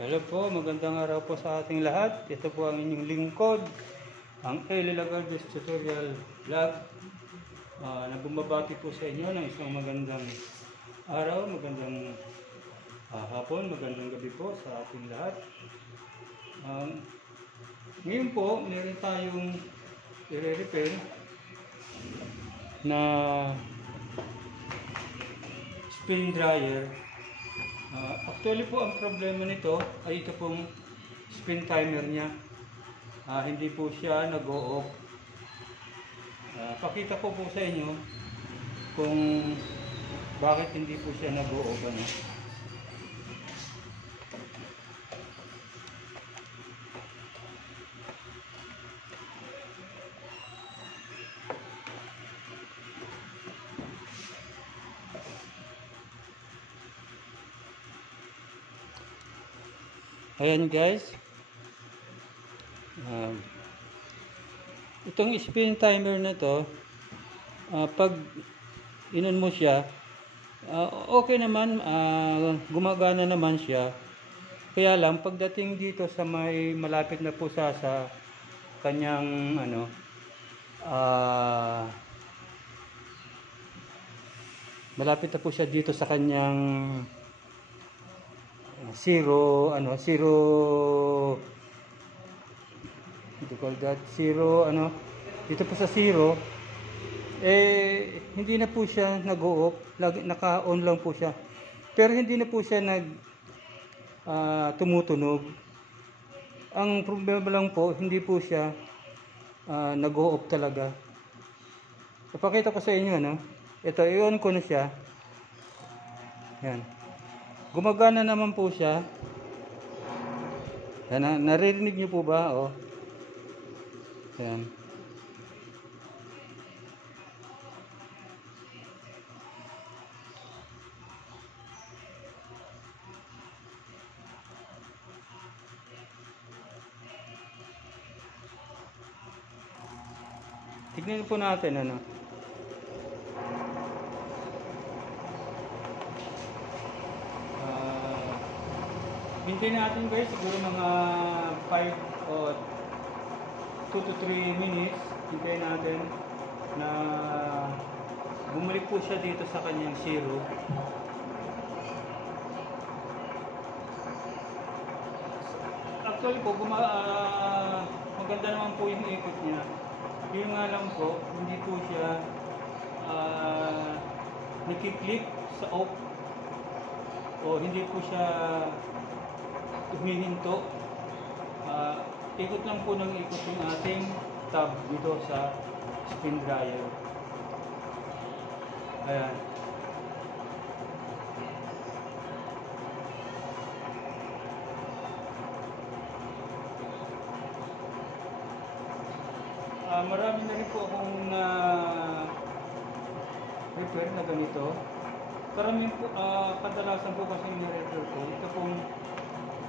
Hello po, magandang araw po sa ating lahat. Ito po ang inyong lingkod, ang Eli Lagardes Tutorial Vlog. Nagbabati po sa inyo ng isang magandang araw, magandang hapon, magandang gabi po sa ating lahat. Ngayon po, meron tayong i-repair na spin dryer. Actually po ang problema nito ay ito pong spin timer niya. Hindi po siya nag-o-off. Pakita ko po sa inyo kung bakit hindi po siya nag-o-off. Ayan guys, itong spin timer na to, pag inon mo siya, okay naman, gumagana naman siya. Kaya lang pagdating dito sa may malapit na po sa kanyang malapit na po siya dito sa kanyang zero dito po sa zero, hindi na po siya nag-o-off, naka-on lang po siya, pero hindi na po siya tumutunog. Ang problema lang po, hindi po siya nag-o-off talaga. Ipakita ko sa inyo, ito, i-on ko na siya. Yan, gumagana naman po siya. Yan, naririnig niyo po ba? Yan. Tignan po natin hintayin natin guys, siguro mga 5 o 2 to 3 minutes. Hintayin natin na bumalik po siya dito sa kanyang zero. Actually po, maganda naman po yung ikot niya. Yung nga lang po, hindi po siya nakiklik sa off, o hindi po siya humihinto. Ikot lang po ng ikot yung ating tab dito sa spin dryer. Ayan. Marami na rin po akong repair na ganito. Karamihan po, kadalasan po kasi na-repair ko, ito pong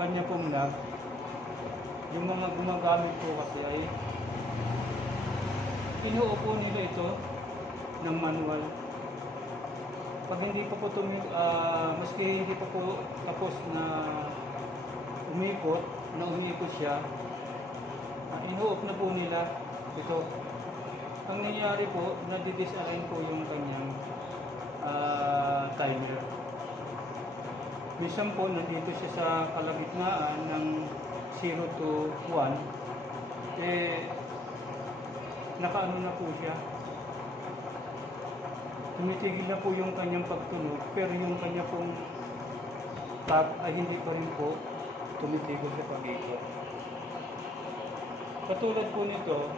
kanya pong knob. Yung mga gumagamit po kasi ay inuupo nila ito ng manual. Pag hindi pa po maski hindi pa po tapos na umikot, na umikot siya, inuup na po nila ito. Ang nangyayari po, nadi-disalign po yung kanyang timer. Minsan po, nandito siya sa kalagitnaan ng 0 to 1, nakaano na po siya. Tumitigil na po yung kanyang pagtunog, pero yung kanya pong tab ay hindi pa rin po tumitigil sa pag-ikot. Katulad po nito,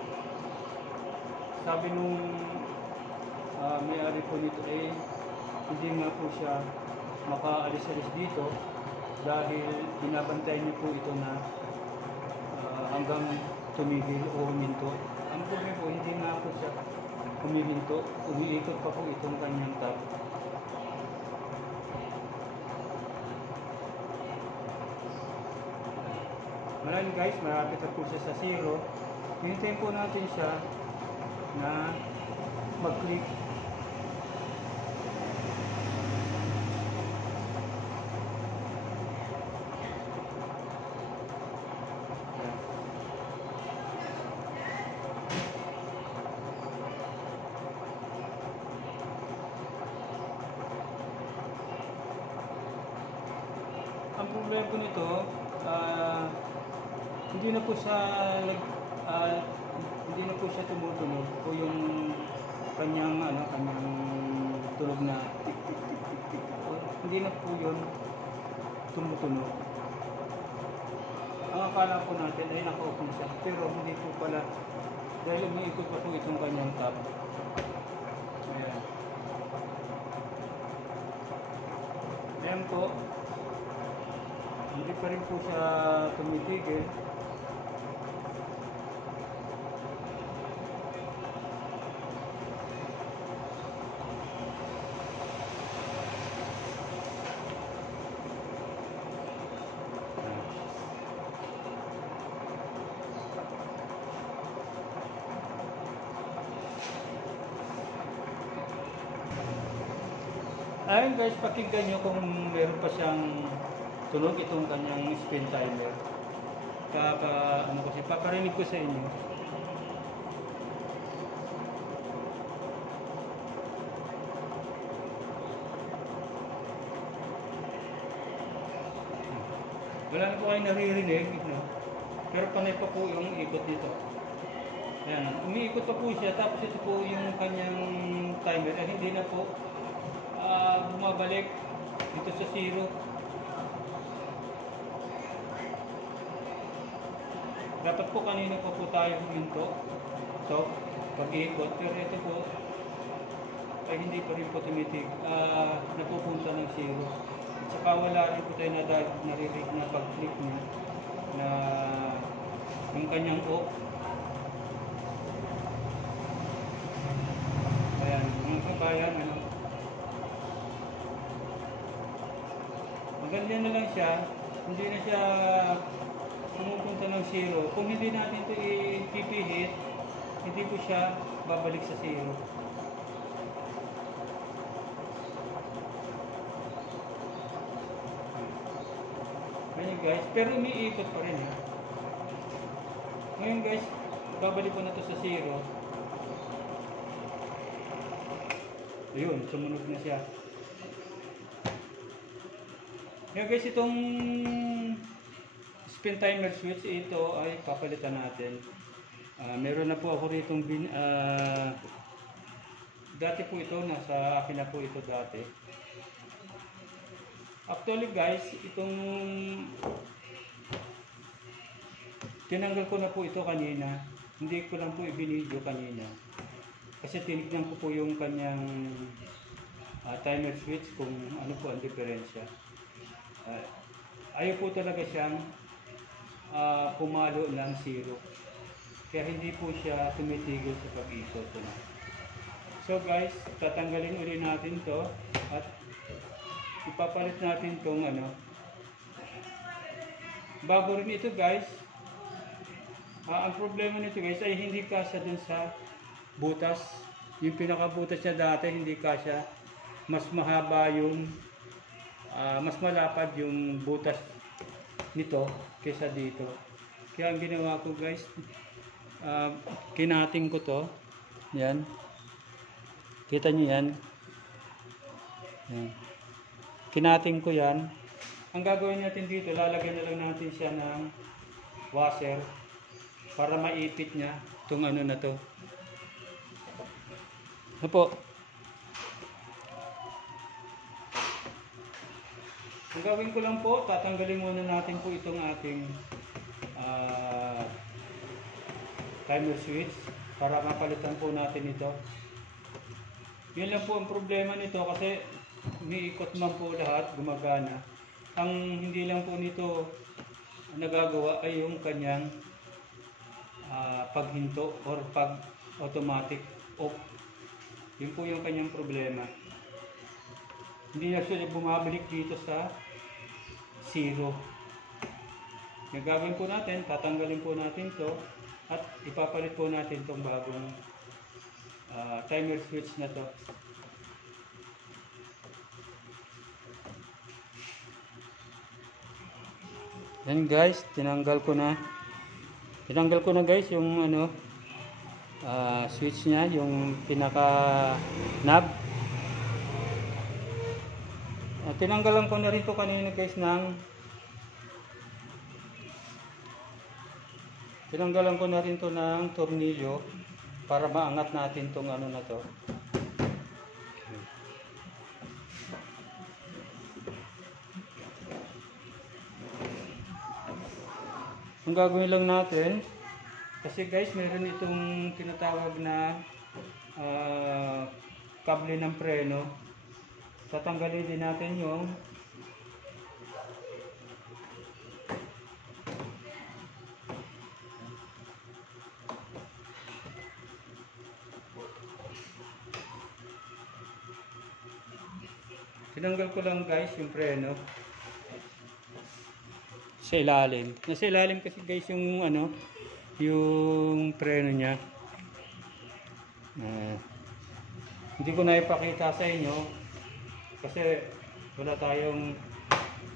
sabi nung may-ari po nito hindi nga po siya makaalis-alis dito dahil binabantay niyo po ito na hanggang tumigil o huminto. Ang problema po, hindi nga po siya humihinto, umiikot pa po itong kanyang tab. Maraming guys, malapit na po siya sa zero. Hintayin po natin siya na mag-click. ang problema po nito, hindi na po siya ah, hindi na po siya tumutunog po yung kanyang kanyang tunog na tik tik tik tik tik. Hindi na po yun tumutunog. Ang akala po natin ay naka-open siya, pero hindi po pala dahil umiikot pa po itong kanyang tab. Ayan. Ayan po. Hindi pa rin po siya tumitigil. Ayun guys, pakinggan nyo kung meron pa siyang tunog itong kanyang spin timer. Kasi paparinig ko sa inyo. Wala na po kayo naririnig, no? Pero panay pa po yung ikot dito. Ayan, umiikot pa po siya, tapos ito po yung kanyang timer. Hindi na po bumabalik dito sa 0. Dapat po kanina pa po tayo huminto. So, pag-iikot. Pero ito po ay hindi pa rin po tumitig. Napupunta ng 0. At saka wala rin po tayo narinig na pag-click niya na yung kanyang off. Ayan, mga kabayan, ganyan na lang siya, hindi na siya pumupunta ng 0. Kung hindi natin ito ipipihit, hindi po siya babalik sa 0. Ngayon guys, pero umiikot pa rin. Ngayon guys, babalik ko na ito sa 0. Ayun, sumunod na siya. Ngayon guys, itong spin timer switch, ito ay papalitan natin. Meron na po ako rito dati po ito, nasa akin na po ito dati. Actually guys, itong tinanggal ko na po ito kanina. Hindi ko lang po i-video kanina. Kasi tinignan ko po yung kanyang timer switch kung ano po ang diferensya. Ayaw po talaga siyang pumalo ng 0. Kaya hindi po siya tumitigil sa pag-ikot. So guys, tatanggalin ulit natin to at ipapalit natin tong bago rin ito guys. Ang problema nito guys ay hindi kasya dun sa butas. Yung pinakabutas niya dati hindi kasya. Mas mahaba yung mas malapad yung butas nito kaysa dito. Kaya ang ginawa ko guys, kinating ko to. Yan. Kita nyo yan. Yan. Kinating ko yan. Ang gagawin natin dito, lalagyan na lang natin siya ng washer para maipit niya itong na to. Ano po? Ang gawin ko lang po, tatanggalin muna natin po itong ating timer switch para mapalitan po natin ito. Yun lang po ang problema nito kasi umiikot man po lahat, gumagana. Ang hindi lang po nito nagagawa ay yung kanyang paghinto or pag automatic off. Yun po yung kanyang problema. Hindi na siya bumabalik dito sa 0. Yung gagawin po natin, tatanggalin po natin to at ipapalit po natin tong bagong timer switch na to. Yan guys, tinanggal ko na guys yung switch niya, yung pinaka knob. Tinanggalan ko na rin to kanina guys ng Tinanggalan ko na rin to ng tornilyo para maangat natin tong ano na to. Ang gagawin lang natin, kasi guys, meron itong tinatawag na kable ng preno. Tatanggalin din natin yung tinanggal ko lang guys yung preno sa ilalim. Nasa ilalim kasi guys yung ano, yung preno niya. Hindi ko na ipakita sa inyo kasi wala tayong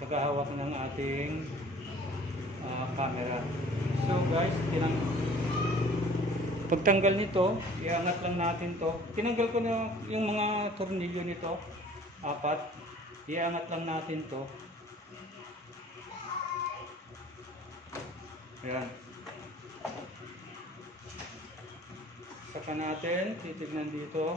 paghahawak ng ating camera. So guys, pagtanggal nito, iangat lang natin to. Tinanggal ko na yung mga tornilyo nito, 4. Iangat lang natin to. Ayan. Saka natin, titignan dito.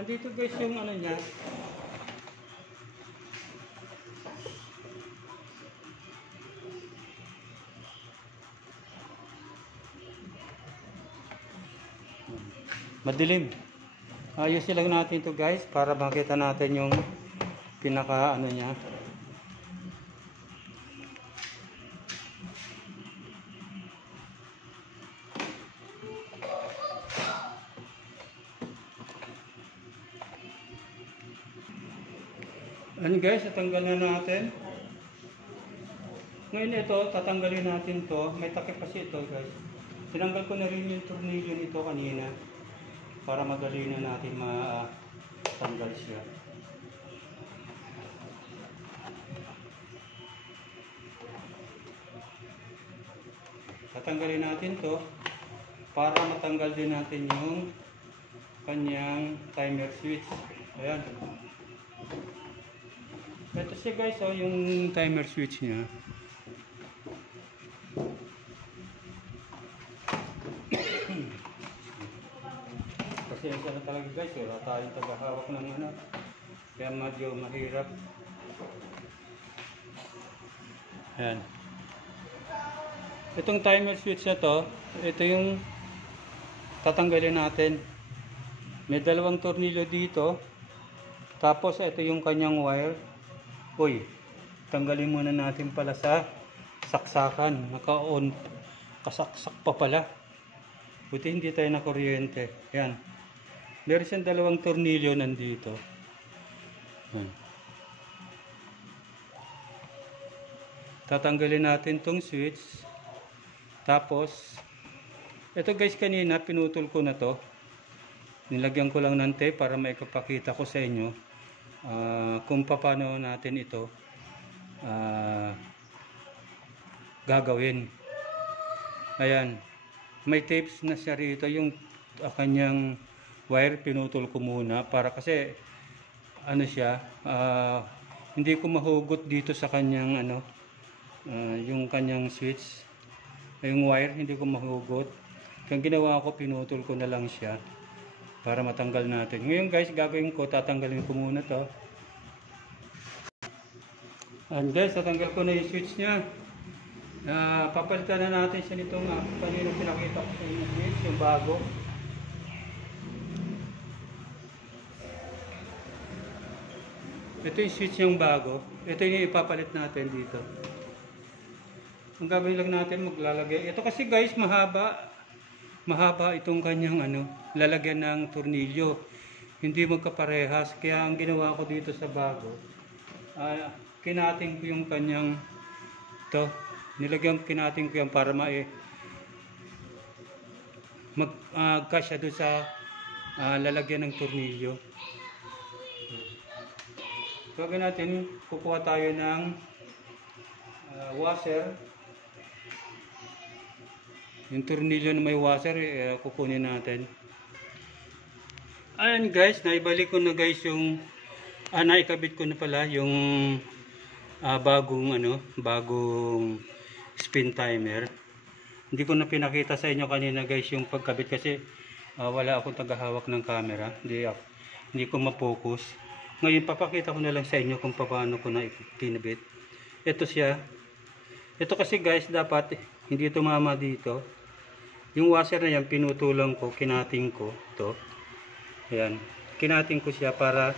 Andito guys yung ano niya. Madilim. Ayusin lang natin to guys para makita natin yung pinaka ano niya. Ano guys, tatanggal na natin. Ngayon ito, tatanggalin natin to. May takip kasi ito guys. Tinanggal ko na rin yung tornilyo nito kanina para madali na natin matanggal siya. Tatanggalin natin to para matanggal din natin yung kanyang timer switch. Ayan. Ito siya guys, oh, yung timer switch niya. Kasi isa na talaga guys, wala tayong tagahawak ng ano. Kaya medyo mahirap. Ayan. Itong timer switch na to, ito yung tatanggalin natin. May dalawang tornilyo dito. Tapos ito yung kanyang wire. Uy, tanggalin muna natin pala sa saksakan. Naka-on. Kasaksak pa pala. Buti hindi tayo na kuryente. Yan. Meron siyang dalawang tornilyo nandito. Yan. Tatanggalin natin tong switch. Tapos, ito guys kanina pinutol ko na to. Nilagyan ko lang ng tape para maipapakita ko sa inyo kung paano natin ito gagawin. Ayan, may tapes na siya rito. Yung kanyang wire pinutol ko muna para kasi ano siya, hindi ko mahugot dito sa kanyang ano, yung kanyang switch, yung wire hindi ko mahugot. Kaya ginawa ko, pinutol ko na lang siya para matanggal natin. Ngayon guys, gagawin ko, tatanggalin ko muna to. And guys, tatanggal ko na yung switch niya. Papalitan na natin siya nitong kanina pinakita ko sa inyo switch, yung bago. Ito yung switch yung bago. Ito yung ipapalit natin dito. ang gagawin lang natin, maglalagay. Ito kasi guys, mahaba itong kanyang lalagyan ng tornilyo. Hindi magkaparehas. Kaya ang ginawa ko dito sa bago, kinating ko yung kanyang kinating ko yan para magkasya doon sa lalagyan ng tornilyo. Gagawin natin, kukuha tayo ng washer. Yung tornilyo na may washer, kukunin natin. Ayan guys, naibalik ko na guys yung naikabit ko na pala yung bagong spin timer. Hindi ko na pinakita sa inyo kanina guys yung pagkabit kasi wala akong tagahawak ng camera. Hindi ko ma-focus. Ngayon papakita ko na lang sa inyo kung paano ko na kinabit. Ito siya. Ito kasi guys, dapat hindi tumama dito. Yung washer na yan, pinutulang ko, kinating ko. Ito. Ayan. Kinating ko siya para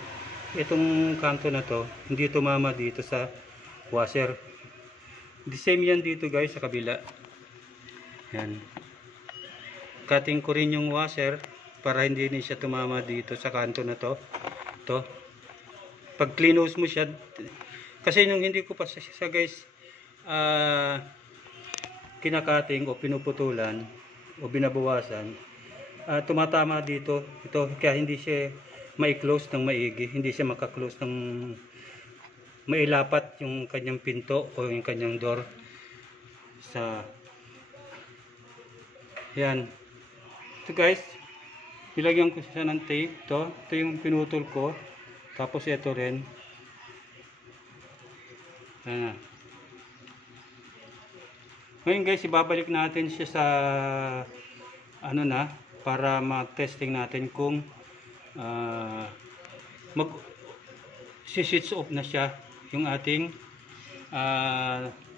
itong kanto na to, hindi tumama dito sa washer. The same yan dito guys, sa kabila. Ayan. Cutting ko rin yung washer para hindi siya tumama dito sa kanto na to. Ito. Pag cleanose mo siya, kasi nung hindi ko pa siya guys, kinakating o pinuputulan o binabawasan, tumatama dito ito, kaya hindi siya mai-close ng maigi, hindi siya maka-close ng mailapat yung kanyang pinto o yung kanyang door sa yan. Ito guys, nilagyan ko siya ng tape. Ito yung pinutol ko, tapos ito rin ngayon guys, ibabalik natin siya sa para ma-testing natin kung switch off na siya yung ating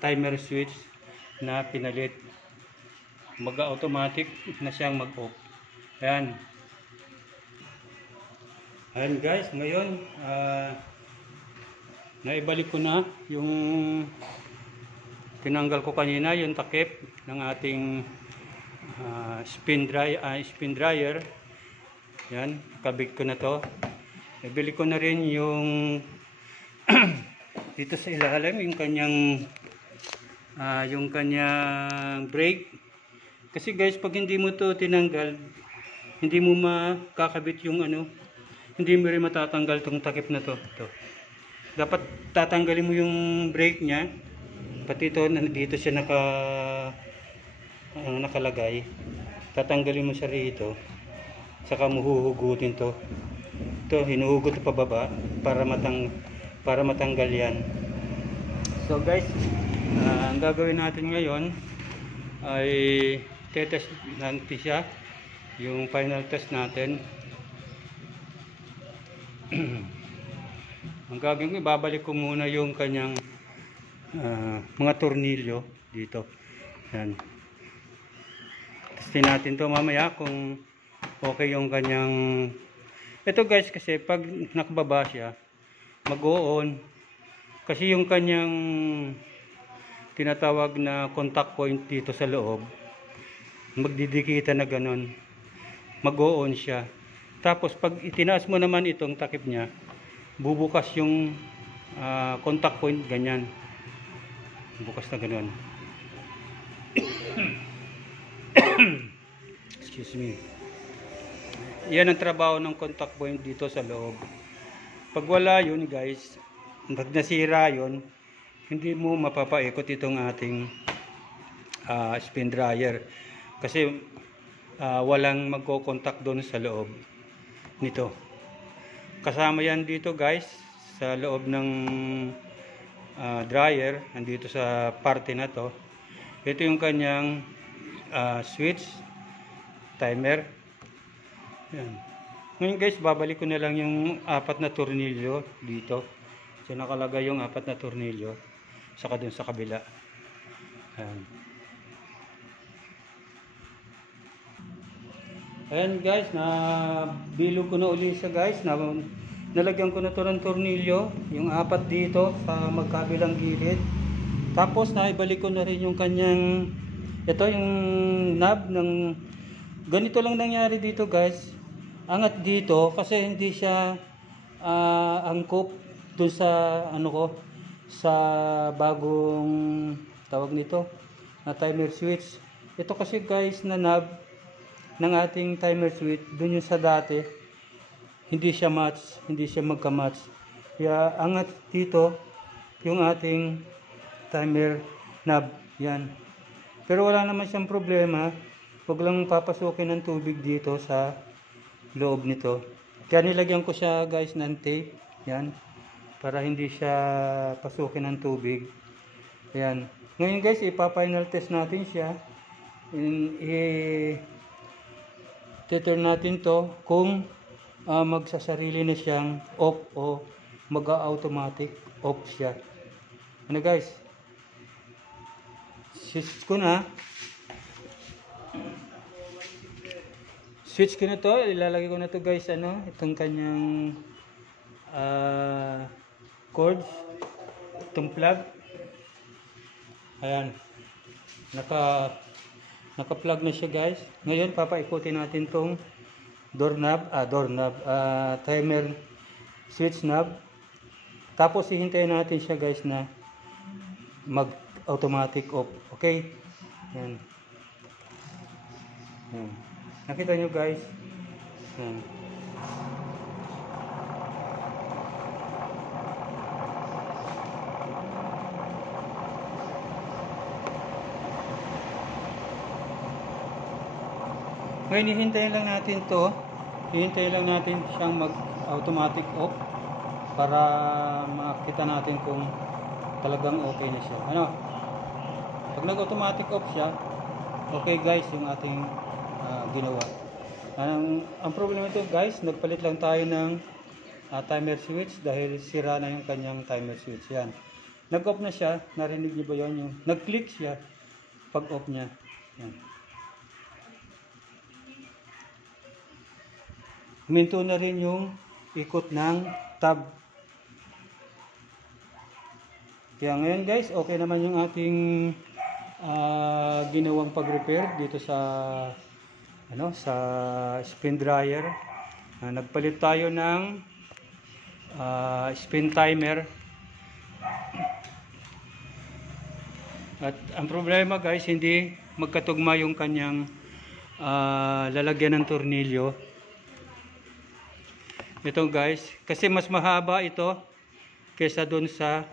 timer switch na pinalit. Mag-automatic na siyang mag-off. Ayan guys, ngayon naibalik ko na yung tinanggal ko kanina, yung takip ng ating spin dryer. Yan, kabig ko na to. Nabili ko na rin yung dito sa ilalim yung kanyang brake. Kasi guys, pag hindi mo to tinanggal, hindi mo makakabit yung hindi mo rin matatanggal tong takip na to. Dapat tatanggalin mo yung brake niya. Pati ito, dito siya nakalagay. Tatanggalin mo siya rito. Saka mo huhugutin to. Ito, hinuhugot pababa para matanggal yan. So guys, ang gagawin natin ngayon ay tetest natin siya. Yung final test natin. Ang gagawin ko, ibabalik ko muna yung kanyang mga tornilyo dito. Yan. Testin natin to mamaya kung okay yung kanyang ito guys, kasi pag nakababa siya mag-o-on kasi yung kanyang tinatawag na contact point dito sa loob magdidikita na ganun, mag-o-on siya. Tapos pag itinaas mo naman itong takip niya, bubukas yung contact point ganyan, bukas na ganun. Excuse me. Yan ang trabaho ng contact point dito sa loob. Pag wala yun guys, pag nasira yun, hindi mo mapapaikot itong ating spin dryer kasi walang magko-contact doon sa loob nito. Kasama yan dito guys sa loob ng dryer, nandito sa parte na to. Ito yung kanyang switch timer. Yan. Ngayon guys, babalik ko na lang yung 4 na tornilyo dito. So nakalagay yung 4 na tornilyo saka dun sa kabila. Ayan. Ayan guys, bilog ko na uli siya guys. Nalagyan ko na to ng tornilyo, yung 4 dito sa magkabilang gilid. Tapos naibalik ko na rin yung kanyang, ito yung knob ng, ganito lang nangyari dito guys. Angat dito kasi hindi siya angkop dun sa ano ko, sa bagong tawag nito na timer switch. Ito kasi guys na knob ng ating timer switch, dun yung sa dati hindi siya match, hindi siya magka-match. Kaya angat dito yung ating timer knob, yan. Pero wala naman siyang problema, huwag lang papasukin ng tubig dito sa loob nito. Kaya nilagyan ko siya guys ng tape, yan, para hindi siya pasukin ng tubig. Ayan. Ngayon guys, ipa-final test natin siya. I-turn natin to kung magsasarili na siyang off o mag-automatic off siya. Ano guys? Switch ko na. Switch ko na to. Ilalagay ko na to guys, ano, itong kanyang cords, itong plug. Ayan. Naka-plug na siya guys. Ngayon papaikutin natin tong timer switch knob. Tapos hihintayin natin siya guys na mag-automatic off. Okay? Yan. Yan. Nakita nyo guys? Yan. Ngayon hihintayin lang natin to. Hihintayin lang natin siyang mag-automatic off para makita natin kung talagang okay na siya. Ano? Pag nag-automatic off siya, okay guys yung ating ginawa. Ang problema ito guys, nagpalit lang tayo ng timer switch dahil sira na yung kanyang timer switch. Yan. Nag-off na siya. Narinig niyo ba yun? Yung nag-click siya pag off niya. Yan. Huminto na rin yung ikot ng tab. Kaya ngayon guys, okay naman yung ating ginawang pag-repair dito sa sa spin dryer. Nagpalit tayo ng spin timer. At ang problema guys, hindi magkatugma yung kanyang lalagyan ng tornilyo. Ito guys, kasi mas mahaba ito kaysa doon sa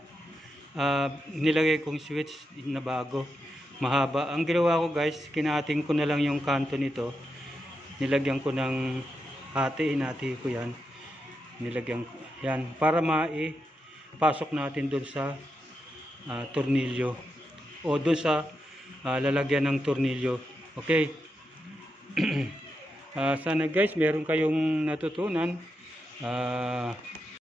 nilagay kong switch na bago. Mahaba. Ang ginawa ko guys, kinating ko na lang yung kanto nito. Nilagyan ko ng hinati ko yan. Nilagyan ko yan para maipasok natin doon sa tornilyo o doon sa lalagyan ng tornilyo. Okay. Sana guys, meron kayong natutunan.